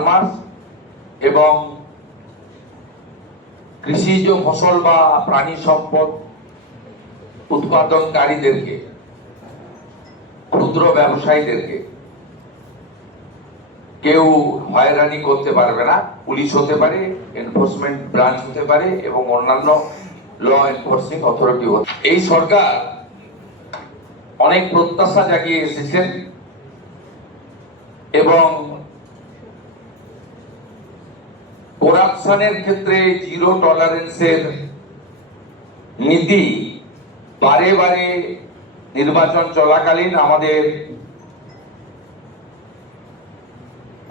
Farmers এবং কৃষিজ ফসল বা প্রাণী সম্পদ উৎপাদনকারীদেরকে, ক্ষুদ্র ব্যবসায়ীদেরকে কেউ হয়রানি করতে পারবে না। পুলিশ হতে পারে, এনফোর্সমেন্ট ব্রাঞ্চ হতে পারে এবং অন্যান্য ল এনফোর্সিং অথরিটি হতে। এই সরকার অনেক প্রত্যাশা জাগিয়ে এসেছেন এবং করাপশনের ক্ষেত্রে জিরো টলারেন্সের নীতি বারে বারে নির্বাচন চলাকালীন আমাদের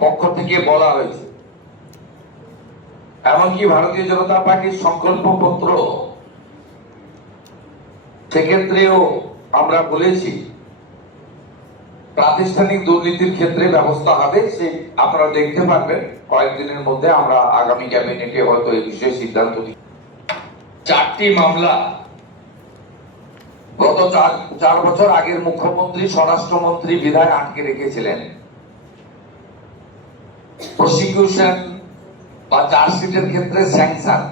পক্ষ থেকে বলা হয়েছে। এমনকি ভারতীয় জনতা পার্টির সংকল্পপত্র সেক্ষেত্রেও আমরা বলেছি প্রাতিষ্ঠানিক দুর্নীতির ক্ষেত্রে ব্যবস্থা হবে। সে আপনারা দেখতে পারবেন কয়েকদিনের মধ্যে আমরা আগামী ক্যাবিনেটে হয়তো এই বিষয়ে সিদ্ধান্ত নিই। 4টি মামলা গত 4 বছর আগের মুখ্যমন্ত্রী, স্বরাষ্ট্রমন্ত্রী বিধায় আটকে রেখেছিলেন। প্রসিকিউশন বা চার্জশিটের ক্ষেত্রে স্যাংশন,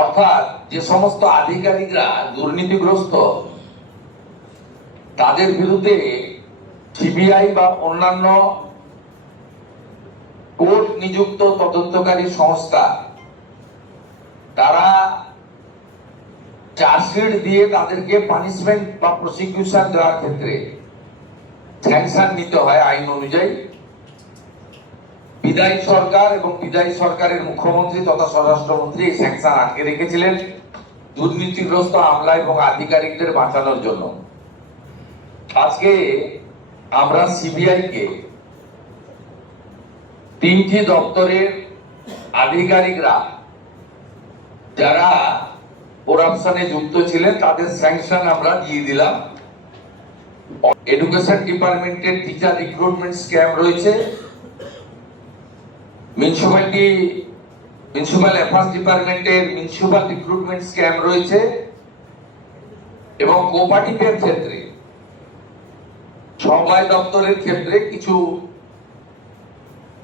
অর্থাৎ যে সমস্ত আধিকারিকরা দুর্নীতিগ্রস্ত তাদের বিরুদ্ধে সিবিআই বা অন্যান্য কোর্ট নিযুক্ত তদন্তকারী সংস্থা তারা চার্জশিট দিয়ে তাদেরকে পানিশমেন্ট বা প্রসিকিউশন দেওয়ার ক্ষেত্রে স্যাংশন নিতে হয় আইন অনুযায়ী। বিদায়ী সরকার এবং বিদায়ী সরকারের মুখ্যমন্ত্রী তথা স্বরাষ্ট্রমন্ত্রী এই স্যাংশন আটকে রেখেছিলেন দুর্নীতিগ্রস্ত আমলা এবং আধিকারিকদের বাঁচানোর জন্য। আজকে আমরা সিবিআই কে 3টি দপ্তরের আধিকারিকরা যারা করাপশনে যুক্ত ছিলেন তাদের স্যাংশন আমরা দিয়ে দিলাম। এডুকেশন ডিপার্টমেন্টের টিচার রিক্রুটমেন্ট স্ক্যাম রয়েছে, মিউনিসিপাল অ্যাফেয়ার্স ডিপার্টমেন্টের মিউনিসিপাল রিক্রুটমেন্ট স্ক্যাম রয়েছে এবং কোঅপারেটিভের ক্ষেত্রে সমবায় দপ্তরের ক্ষেত্রে কিছু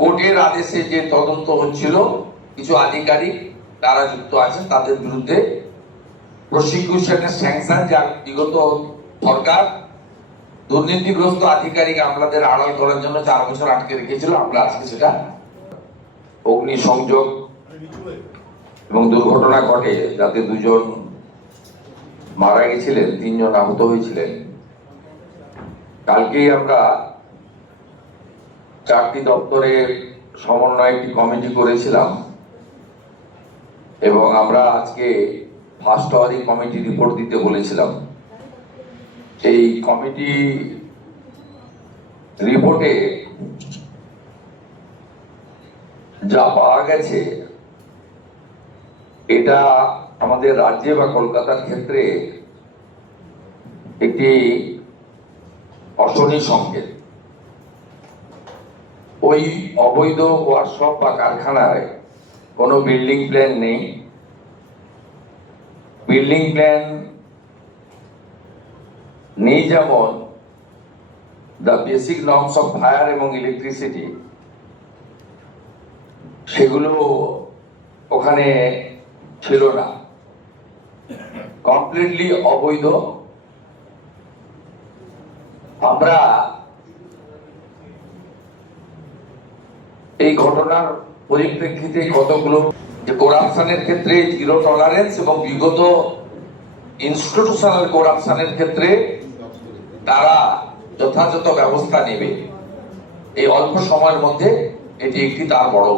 কোর্টের আদেশে যে তদন্ত হচ্ছিল কিছু আধিকারিক তারা যুক্ত আছেন, তাদের বিরুদ্ধে প্রসিকিউশনের স্যাংশন যা বিগত সরকার দুর্নীতিগ্রস্ত আধিকারিক আমলাদের আড়াল করার জন্য 4 বছর আটকে রেখেছিল। আমরা আজকে সেটা অগ্নিসংযোগ এবং দুর্ঘটনা ঘটে যাতে 2 জন মারা গেছিলেন, 3 জন আহত হয়েছিলেন। কালকেই আমরা 4টি দপ্তরের সমন্বয়ে একটি কমিটি করেছিলাম এবং আমরা আজকে ফার্স্ট আওয়ারই কমিটি রিপোর্ট দিতে বলেছিলাম। এই কমিটি রিপোর্টে যা পাওয়া গেছে এটা আমাদের রাজ্যে বা কলকাতার ক্ষেত্রে একটি অশনি সংকেত। ওই অবৈধ ওয়ার্কশপ বা কারখানায় কোনো বিল্ডিং প্ল্যান নেই। বিল্ডিং প্ল্যান নেই যেমন the basic norms of fire এবং ইলেকট্রিসিটি সেগুলো ওখানে ছিল না, কমপ্লিটলি অবৈধ। আমরা এই ঘটনার পরিপ্রেক্ষিতে কতগুলো যে করাপশনের ক্ষেত্রে জিরো টলারেন্স এবং বিগত ইনস্টিটিউশনাল করাপশনের ক্ষেত্রে তারা যথাযথ ব্যবস্থা নেবে, এই অল্প সময়ের মধ্যে এটি একটি তার বড়